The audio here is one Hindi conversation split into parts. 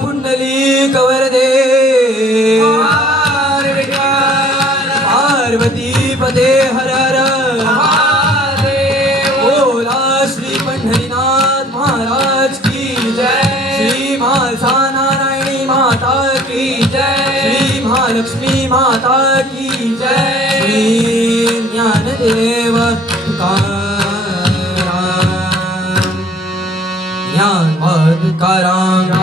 पुंडलीक वरदे पार्वती पदे हर हर ओला श्री पंडरीनाथ महाराज की जय श्री माता नारायणी माता की जय श्री महालक्ष्मी माता की जय श्री ज्ञानदेव तुकाराम ज्ञानवाद तुकाराम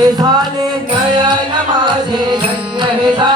झाले नयन माझे धन्य झाले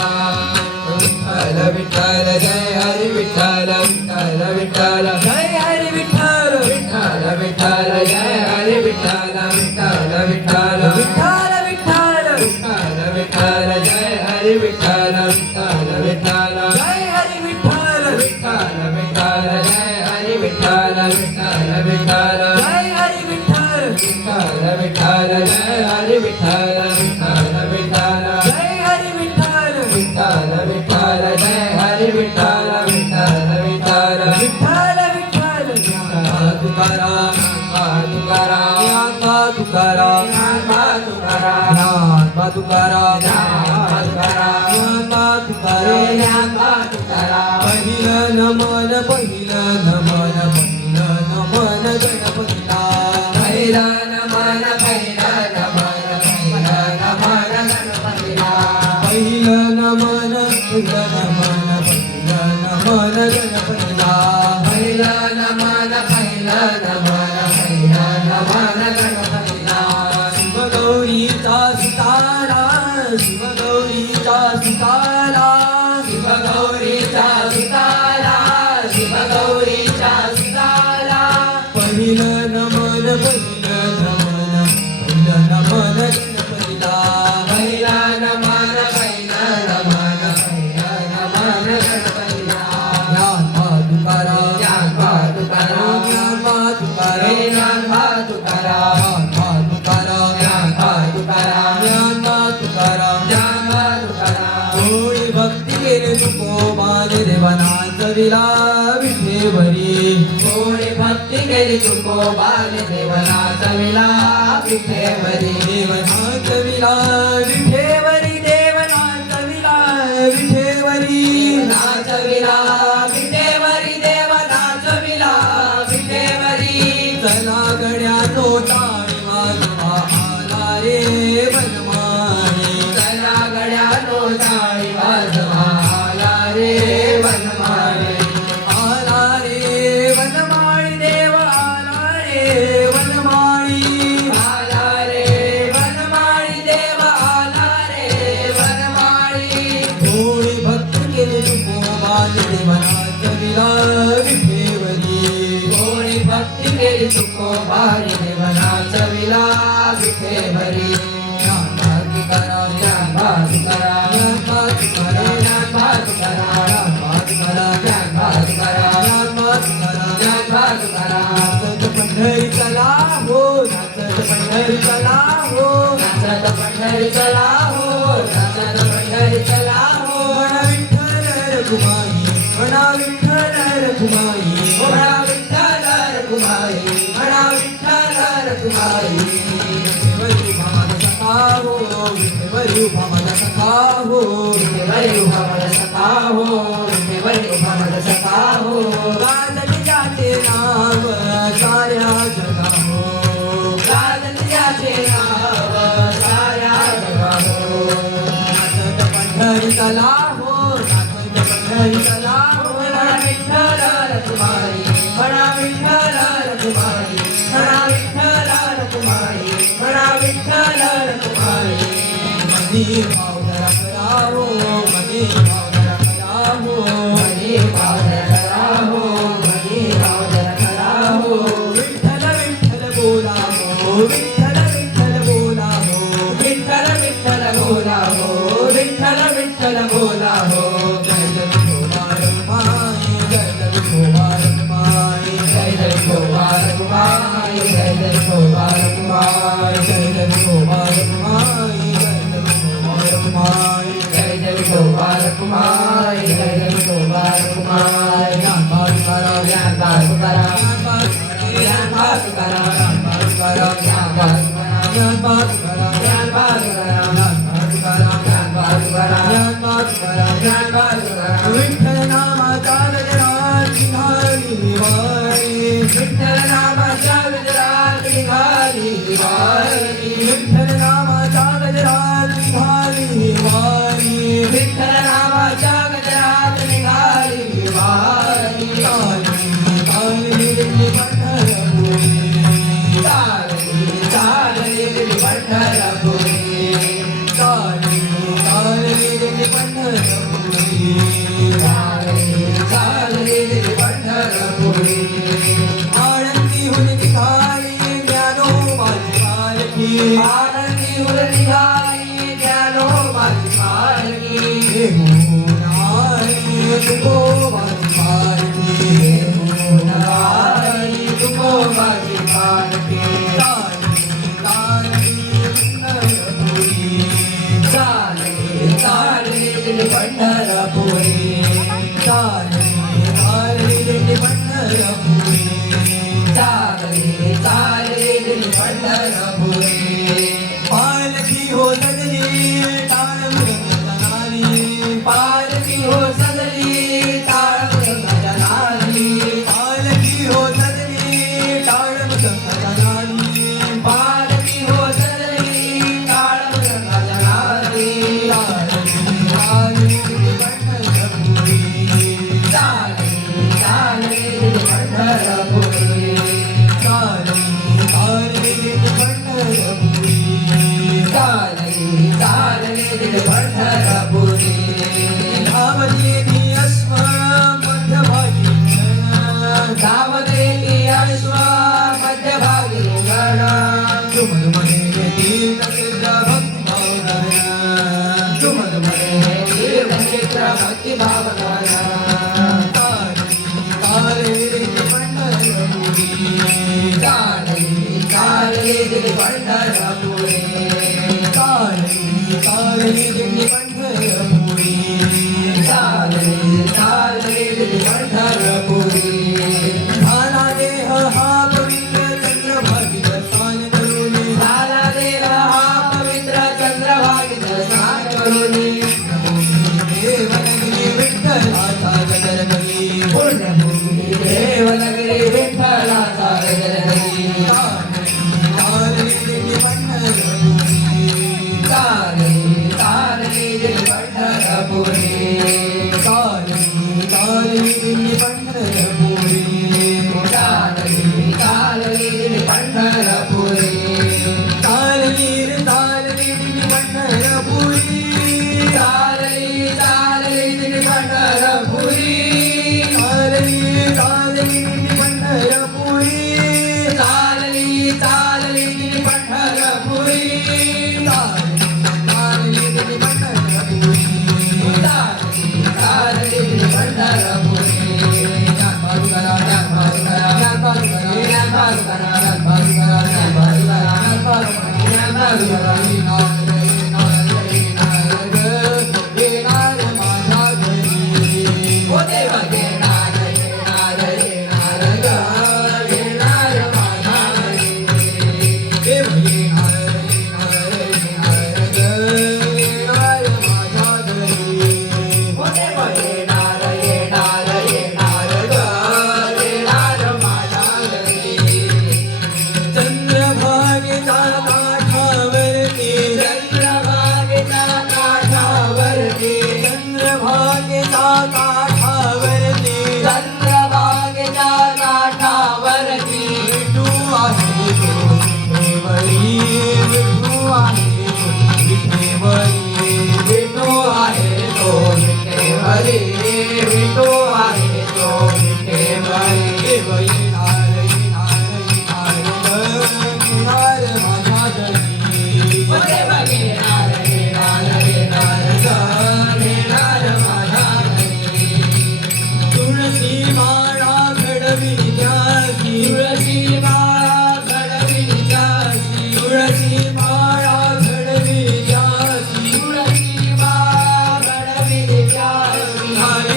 விட்டால ஜெய Hari விட்டாலம் Namana, Pahila, namo Pahila, namo. Yeah, yeah, yeah. 라 दुखों भारी बना चविला दुखे भरी विठवयु भवन सखा हो भवन Bhagavad ಧರಪುರಿ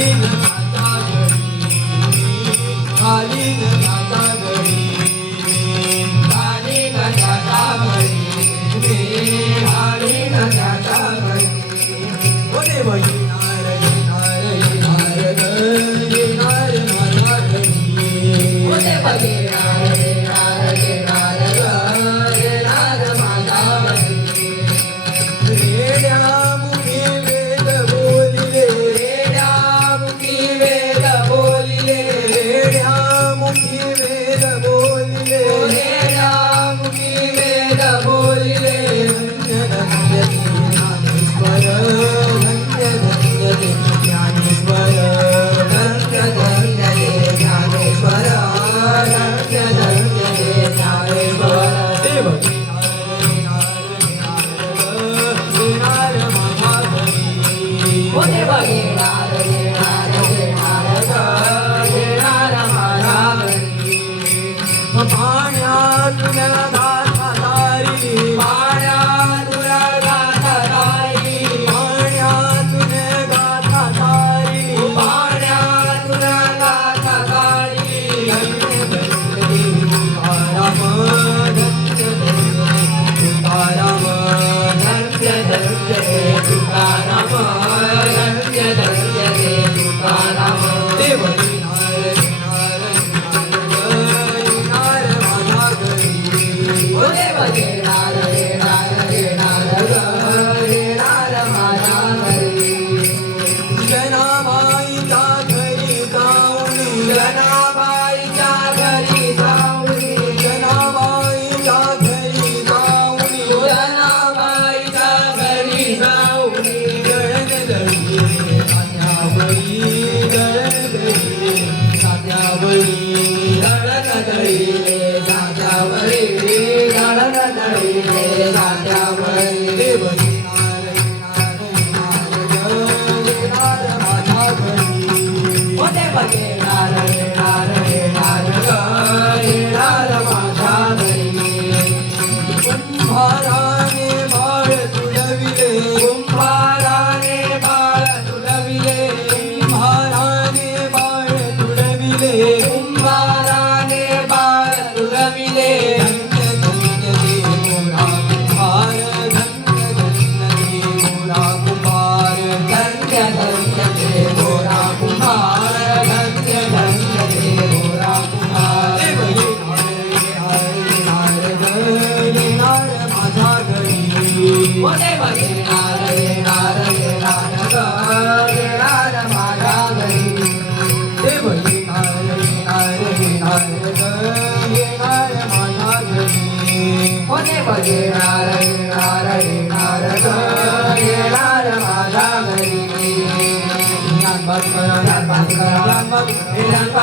you.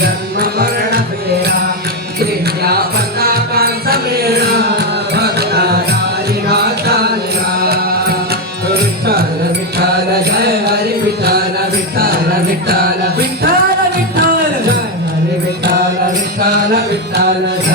జన్మ మరణ పేరా విద్యా పతాకాంత మేళా విఠాల విఠాల జయ హరి విఠాల విఠాల విఠాల విఠాల విఠాల జయ హరి విఠాల విఠాల విఠాల